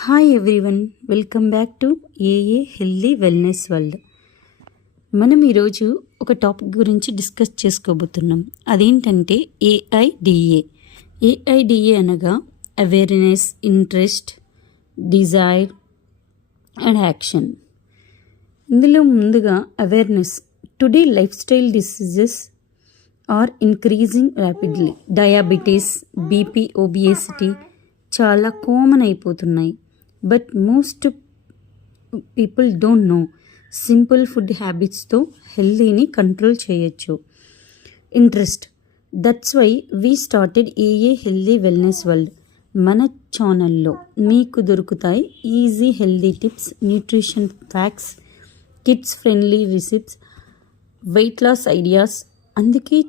Hi everyone, welcome back to ఏఏ healthy wellness world. మనం ఈరోజు ఒక టాపిక్ గురించి డిస్కస్ చేసుకోబోతున్నాం. అదేంటంటే ఏఐడిఏ. ఏఐడిఏ అనగా awareness, interest, desire and action. ఇందులో ముందుగా awareness. Today life style diseases are increasing rapidly. Diabetes, BP, obesity చాలా కామన్ అయిపోతున్నాయి. But most people don't know simple food హ్యాబిట్స్తో హెల్తీని కంట్రోల్ చేయొచ్చు. Interest. That's why we started ఏఏ healthy wellness world. మన ఛానల్లో మీకు దొరుకుతాయి easy healthy tips, nutrition facts, kids friendly recipes, weight loss ideas. అందుకే